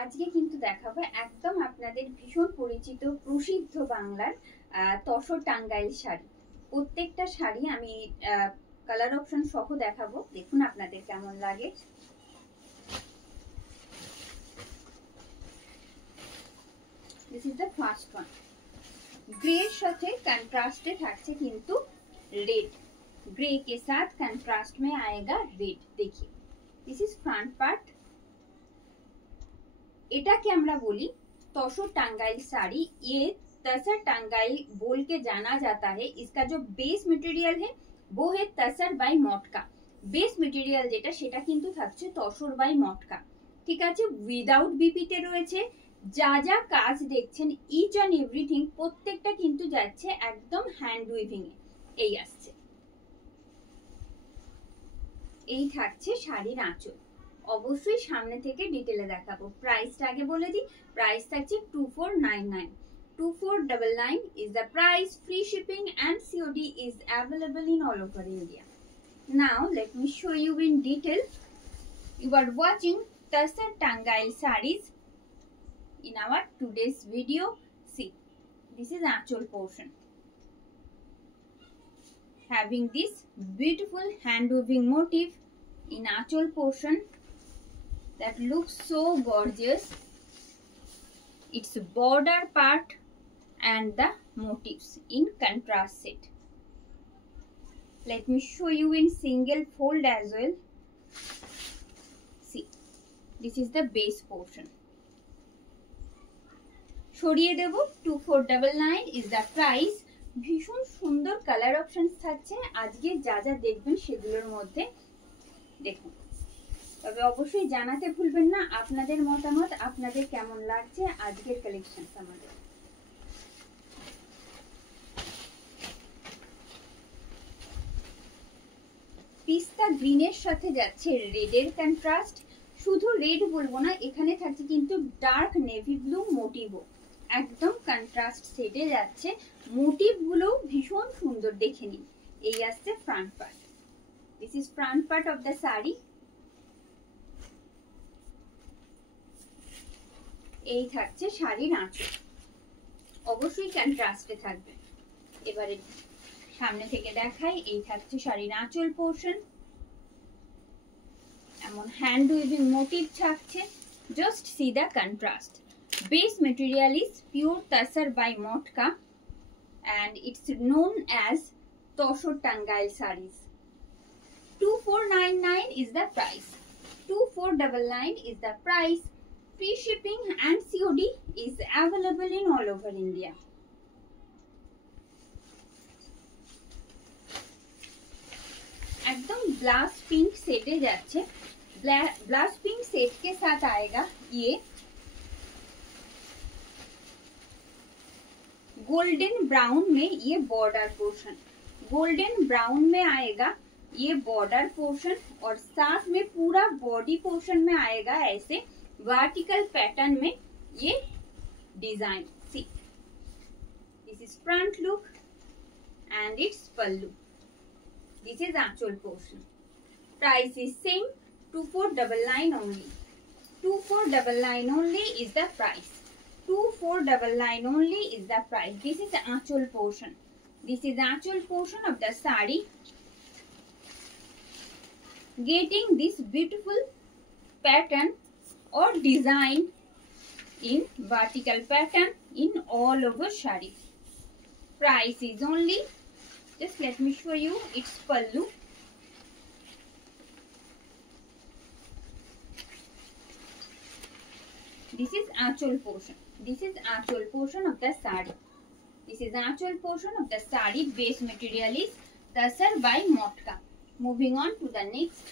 আজকে কিন্তু দেখাবো একদম আপনাদের ভীষণ পরিচিত প্রসিদ্ধ বাংলার তসর টাঙ্গাইল শাড়ি। প্রত্যেকটা শাড়ি আমি কালার অপশন সহ দেখাবো, দেখুন আপনাদের কেমন লাগে। This is the first one. Grey साथे कंट्रास्ट থাকছে কিন্তু रेड, ग्रे के साथ कंट्रास्ट में आएगा रेड। देखिए दिस इज फ्रंट पार्ट। এটাকে আমরা বলি तसर टांगाइल साड़ी। ये तसर टांगाइल बोल के जाना जाता है। इसका जो बेस मटेरियल है वो है तसर बाय मटका। बेस मटेरियल যেটা সেটা কিন্তু থাকছে तसर बाय मटका, ঠিক আছে। উইদাউট বিপিতে রয়েছে। যা যা কাজ দেখছেন ইচ অ্যান্ড এভরিথিং প্রত্যেকটা কিন্তু যাচ্ছে একদম হ্যান্ড উইভিং এ। এই আসছে, এই থাকছে শাড়ির আঁচল। অবশ্যই সামনে থেকে ডিটেলে দেখাবো। প্রাইসটা আগে বলে দিই, প্রাইস থাকছে 2499। 2499 is the price. Free shipping and COD is available in all over India. Now let me show you in detail. You are watching Tasar Tangail sarees in our today's video. See, this is actual portion having this beautiful hand weaving motif in actual portion that looks so gorgeous. Its border part and the motifs in contrast set. Let me show you in single fold as well. See, this is the base portion. সরিয়ে দেব। 2499 is the price. ভীষণ সুন্দর colour options থাকছে আজকে। যা যা দেখবেন সেগুলোর মধ্যে দেখুন, তবে অবশ্যই জানাতে ভুলবেন না আপনাদের মতামত, আপনাদের কেমন লাগছে আজকের কালেকশন। আমাদের পিস্তা গ্রিনের সাথে যাচ্ছে রেডের কন্ট্রাস্ট। শুধু রেড বলবো না, এখানে থাকছে কিন্তু ডার্ক নেভি ব্লু মোটিভও, একদম কন্ট্রাস্ট সেটে যাচ্ছে। মোটিভ গুলো ভীষণ সুন্দর, দেখে নিন। এই আসছে front part. This is front part of the sari. এই থাকছে শাড়ির আঁচল, অবশ্যই কন্ট্রাস্টে থাকবে। এবারে সামনে থেকে দেখাই, এই থাকছে শাড়ির আঁচল পোর্শন। এমন হ্যান্ড উইভিং মোটিভ থাকছে। Just see the contrast. Base material is pure Tasar by Motka and it's known as Tasar Tangail sarees. 2499 is the price. 2499 is the price. Free shipping and COD is available in all over India. एकदम blast pink सेटे जाच्छे। Blast pink set के साथ आएगा ये golden brown में ये border portion. Golden brown में आएगा ये बॉर्डर पोर्शन और साथ में पूरा बॉडी पोर्शन में आएगा ऐसे वर्टिकल पैटर्न में ये design. See, this is front look and it's pallu. This is anchal portion. Price is same 2499 only. 2499 only is the price. 2499 only is the price. This is the actual portion. This is the actual portion of the sari. Getting this beautiful pattern or design in vertical pattern in all over sari. Price is only, just let me show you its pallu. This is actual portion. This is actual portion of the sari. This is actual portion of the sari. Base material is Tasar by Motka. Moving on to the next.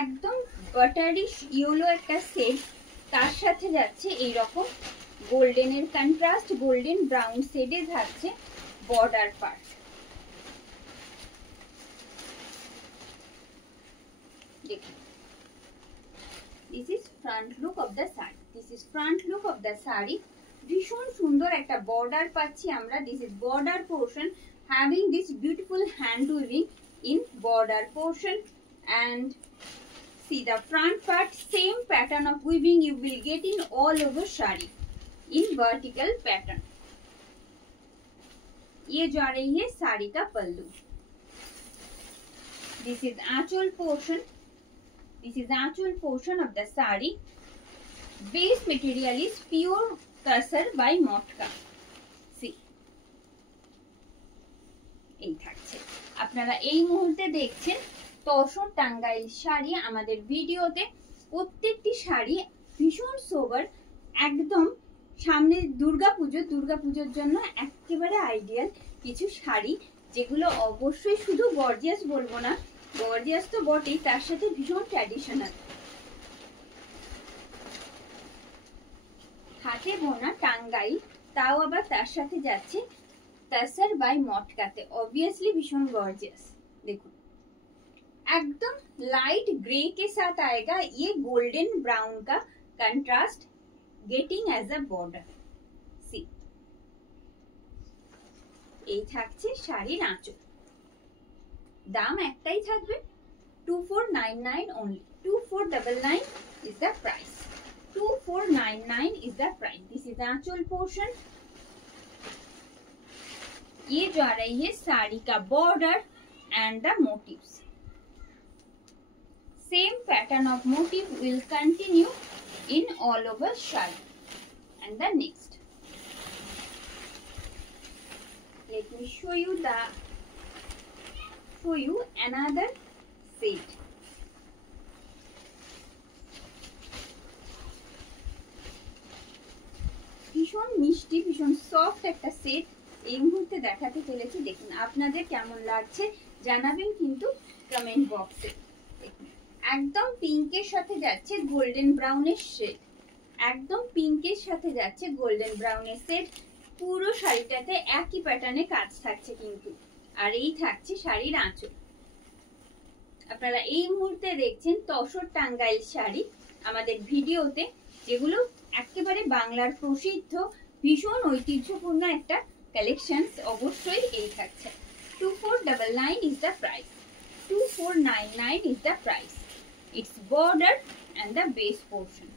একদম বাটারিশ yellow একটা set, তার সাথে যাচ্ছে এই রকম গোল্ডেনের contrast. Golden brown শেডে থাকছে border part. দেখুন, this is front look of the sari. This is front look of the sari. ভীষণ সুন্দর একটা বর্ডার পাচ্ছি আমরা। This is border portion having this beautiful hand weaving in border portion and see the front part, same pattern of weaving you will get in all over shari in vertical pattern. ये जा रही है साड़ी का पल्लू. This is Aanchal portion. This is Aanchal portion of the sari. Base material is pure tasar by Motka. See, এই থাকছে. আপনারা এই মুহূর্তে দেখছেন তসর টাঙ্গাইল শাড়ি আমাদের ভিডিওতে. প্রত্যেকটি শাড়ি ভীষণ সোবার, একদম সামনে দুর্গাপুজোর জন্য একেবারে আইডিয়াল কিছু শাড়ি, যেগুলো অবশ্যই শুধু গর্জিয়াস বলবো না, গর্জিয়াস তো বটেই, তার সাথে ভীষণ ট্র্যাডিশনাল. হাতে বোনা টাঙ্গাইল, তাও আবার তার সাথে যাচ্ছে तसर बाय मटकाते. ऑब्वियसली भीषण गॉर्जियस. देखो एकदम लाइट ग्रे के साथ आएगा. ये गोल्डन ब्राउन का contrast getting as a border. See, এই থাকছে শাড়ির আঁচল. দাম একটাই থাকবে 2499 only. 2499 is the price. 2499 is the price. This is Aanchal portion. ये जा रही है साड़ी का border and the motifs. Same pattern of motif will continue in all over sari. And the next, let me show you another set. ভীষণ মিষ্টি, ভীষণ soft একটা set এই মুহূর্তে দেখাতে চলেছি. দেখুন আপনাদের কেমন লাগছে জানাবেন কিন্তু কমেন্ট বক্সে. একদম পিঙ্কের সাথে যাচ্ছে গোল্ডেন ব্রাউনের শেড. একদম পিঙ্কের সাথে যাচ্ছে গোল্ডেন ব্রাউনের সেট. পুরো শাড়িটাতে একই প্যাটার্নে কাজ থাকছে কিন্তু. আর এই থাকছে শাড়ির আঁচল. আপনারা এই মুহূর্তে দেখছেন তসর টাঙ্গাইল শাড়ি আমাদের ভিডিওতে, যেগুলো একেবারে বাংলার প্রসিদ্ধ ভীষণ ঐতিহ্যপূর্ণ একটা collections. অবশ্যই এই থাকছে. 2499 is the price. 2499 is the price. Its border and the base portion.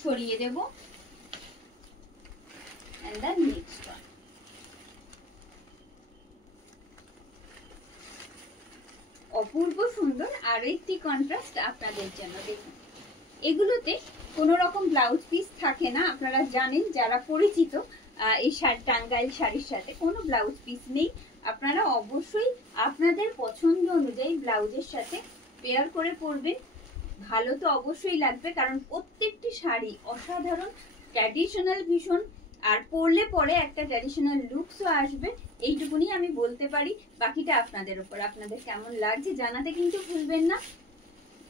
ছড়িয়ে দেব. and the next one. অপূর্ব সুন্দর আরো একটি কন্ট্রাস্ট আপনাদের জন্য. দেখুন এগুলোতে কোন রকম ব্লাউজ পিস থাকে না. আপনারা জানেন যারা পরিচিত এই টাঙ্গাইল শাড়ির সাথে কোনো ব্লাউজ পিস নেই. আপনারা অবশ্যই আপনাদের পছন্দ অনুযায়ী ব্লাউজের সাথে পেয়ার করে পরবেন. ভালো তো অবশ্যই লাগবে, কারণ প্রত্যেকটি শাড়ি অসাধারণ ট্র্যাডিশনাল ভীষণ. আর পরলে পরে একটা ট্র্যাডিশনাল লুকসও আসবে, এইটুকুনি আমি বলতে পারি. বাকিটা আপনাদের উপর. আপনাদের কেমন লাগছে জানাতে কিন্তু ভুলবেন না.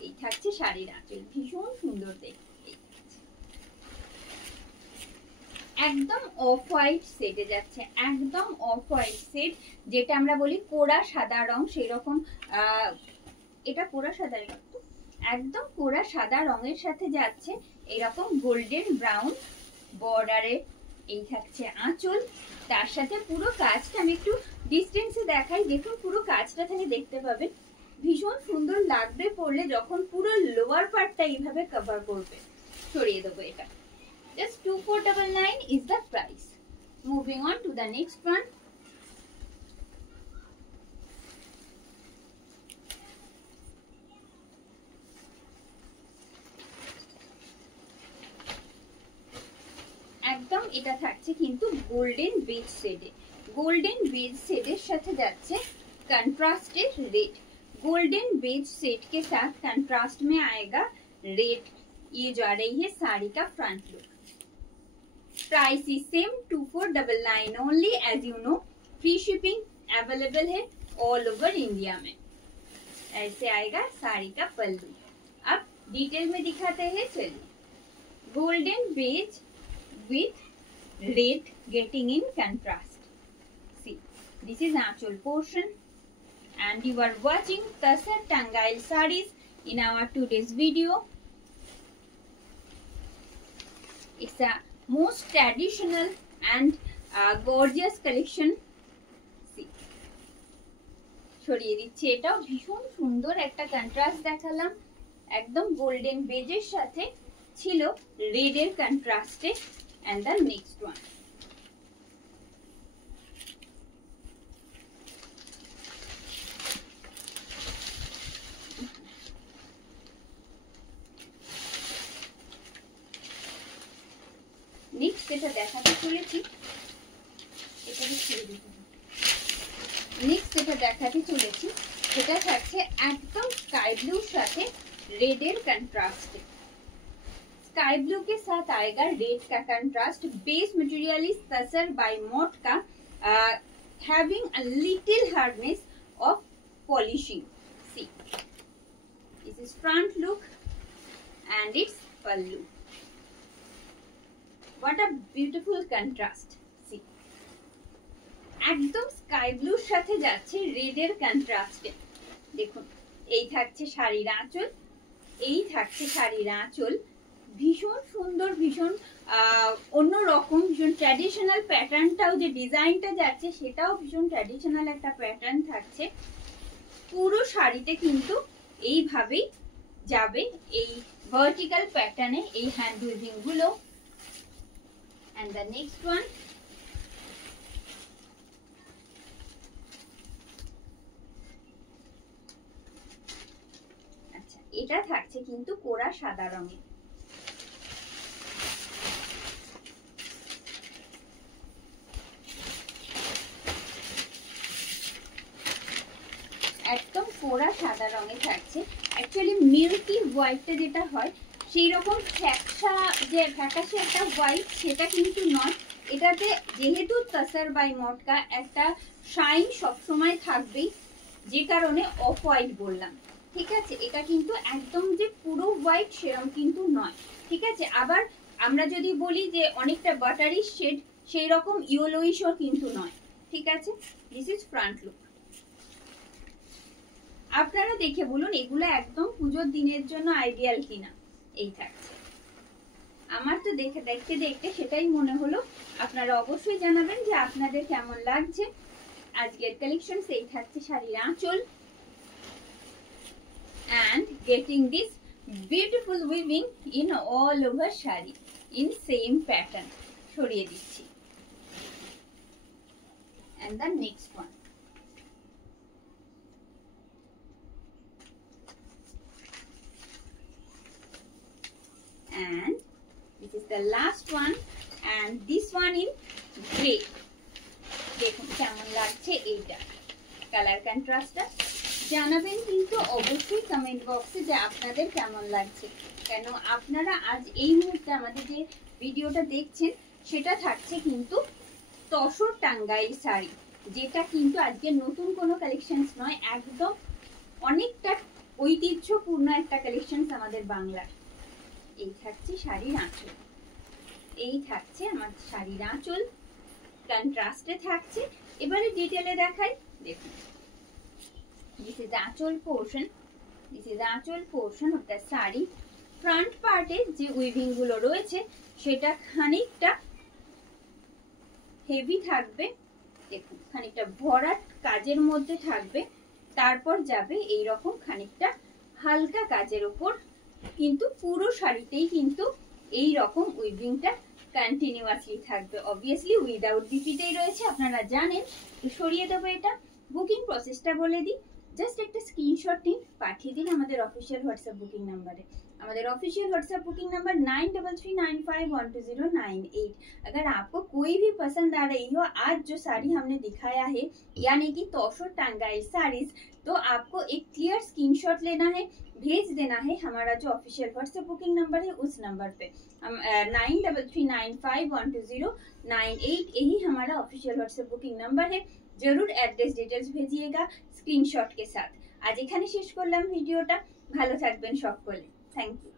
এই থাকছে শাড়ির আঁচল, ভীষণ সুন্দর দেখতে. একদম অফ হোয়াইট সেটে যাচ্ছে. একদম অফ হোয়াইট সেট, যেটা আমরা বলি কোড়া সাদা রং, সেই রকম. এটা কোড়া সাদা রং, একদম কোড়া সাদা রঙের সাথে যাচ্ছে এরকম গোল্ডেন ব্রাউন বর্ডারে. এই থাকছে আঁচল, তার সাথে পুরো কাজটা আমি একটু ডিস্টেন্সে দেখাই. দেখুন পুরো কাজটা তাহলে দেখতে পাবেন. ভীষণ সুন্দর লাগবে পরলে, যখন পুরো লোয়ার পার্টটা এইভাবে কভার করবে. ছড়িয়ে দেবো এটা. Just 2499 is the price. Moving on to the next one. একদম এটা থাকছে কিন্তু গোল্ডেন বেজ শেডে. গোল্ডেন बेज सेट साथे जाच्छे contrasted red. Golden beige set के साथ कंट्रास्ट में आएगा रेड. ये जा रही है साड़ी का front look. Price is same 2499 only. As you know free shipping available है ऑल ओवर इंडिया में. ऐसे आएगा साड़ी का पल्लू. अब डिटेल में दिखाते हैं. चलिए, golden beige with red getting in contrast. See, this is actual portion and you are watching Tasar Tangail sarees in our today's video. It's a most traditional and gorgeous collection. See, সরিয়ে দিচ্ছি। এটাও ভীষণ সুন্দর একটা contrast দেখালাম, একদম golden বেজের সাথে ছিল রেডের কন্ট্রাস্টে। And the next one, next যেটা দেখাতে চলেছি, নেক্সট যেটা দেখাতে চলেছি সেটা থাকছে একদম स्काई ब्लू साथे रेड एर कंट्रास्ट। स्काई ब्लू के साथ आएगा रेड का contrast. Base material is tussar by मॉट का, having a little hardness of polishing. See this is front look and it's pallu. What a beautiful contrast. See একদম স্কাই ব্লুর সাথে যাচ্ছে রেডের কন্ট্রাস্টে। দেখুন এই থাকছে শাড়ির আঁচল, এই থাকছে শাড়ির আঁচল, ভীষণ সুন্দর, ভীষণ অন্যরকম, ভীষণ ট্র্যাডিশনাল প্যাটার্নটাও, যে ডিজাইনটা যাচ্ছে সেটাও ভীষণ ট্র্যাডিশনাল একটা প্যাটার্ন থাকছে। পুরো শাড়িতে কিন্তু এইভাবেই যাবে এই ভার্টিক্যাল প্যাটার্নে এই হ্যান্ড উইভিং গুলো। এন্ড দ্য নেক্সট ওয়ান, এটা থাকছে কিন্তু কোরা সাদা রঙে। একদম কোরা সাদা রঙে থাকছে। অ্যাকচুয়ালি মিল্কি হোয়াইটটা যেটা হয় সেই রকম ফ্যাকসা যে ফ্যাকাশে একটা হোয়াইট সেটা কিন্তু নয়। এটাতে যেহেতু তসর বাই মটকা একটা শাইন সবসময় থাকবেই, যে কারণে অফ হোয়াইট বললাম। ঠিক আছে, এটা কিন্তু একদম যে পুরো হোয়াইট সেরকম কিন্তু নয়। ঠিক আছে, আবার আমরা যদি বলি যে অনেকটা বাটারি শেড, সেই রকম ইয়েলোইশও কিন্তু নয়। ঠিক আছে, দিস ইজ ফ্রন্ট লুক। আপনারা দেখে বলুন এগুলো একদম পুজোর দিনের জন্য আইডিয়াল কিনা। এই থাকছে, আমার তো দেখতে দেখতে সেটাই মনে হলো। আপনারা অবশ্যই জানাবেন যে আপনাদের কেমন লাগছে। আজকের কালেকশন এই থাকছে শাড়ির আঁচল and getting this beautiful weaving in all over shari in same pattern. সরিয়ে দিচ্ছি। and the next one, and this is the last one, and this one in grey. দেখুন কেমন লাগছে এইটা কালার কন্ট্রাস্টটা। জানাবেন কিন্তু অবশ্যই কমেন্ট বক্সে যে আপনাদের কেমন লাগছে। কেন আপনারা আজ এই মুহূর্তে আমাদের যে ভিডিওটা দেখছেন সেটা থাকছে কিন্তু তসর টাঙ্গাইল শাড়ি, যেটা কিন্তু আজকে নতুন কোনো কালেকশনস নয়, একদম অনেকটা ঐতিহ্যপূর্ণ একটা কালেকশনস আমাদের বাংলার। এই থাকছে শাড়ির আঁচল, এই থাকছে আমার শাড়ির আঁচল, কন্ট্রাস্টে থাকছে। এবারে ডিটেলে দেখাই। দেখুন this is the anchal portion, this is the anchal portion of the sari. Front পার্টে যে উইভিং গুলো রয়েছে সেটা খানিকটা হেভি থাকবে। দেখুন খানিকটা ভরাট কাজের মধ্যে থাকবে, তারপর যাবে এই রকম খানিকটা হালকা কাজের উপর। কিন্তু পুরো শাড়িতেই কিন্তু এই রকম উইভিংটা কন্টিনিউয়াসলি থাকবে। অবভিয়াসলি উইদাউট বিপিতেই রয়েছে, আপনারা জানেন। সরিয়ে দেবো এটা। বুকিং প্রসেসটা বলে দিই, জাস্ট একটা স্ক্রিনশট নিন, পাঠিয়ে দিন আমাদের অফিসিয়াল হোয়াটসঅ্যাপ বুকিং নাম্বারে। আমাদের ऑफिशियल व्हाट्सएप बुकिंग नंबर 9339512098। अगर आपको कोई भी पसंद आ रही हो आज जो साड़ी हमने दिखाया है यानी कि तोशो टांगाइल साड़ीज, तो आपको एक क्लियर स्क्रीनशॉट लेना है, भेज देना है हमारा जो ऑफिशियल व्हाट्सएप बुकिंग नंबर है उस नंबर पे। 9339512098 यही हमारा ऑफिशियल व्हाट्सएप बुकिंग नंबर है। जरूर एड्रेस डिटेल्स भेजिएगा स्क्रीनशॉट के साथ। आज এখানে শেষ করলাম ভিডিওটা। ভালো থাকবেন সকলে। Thank you.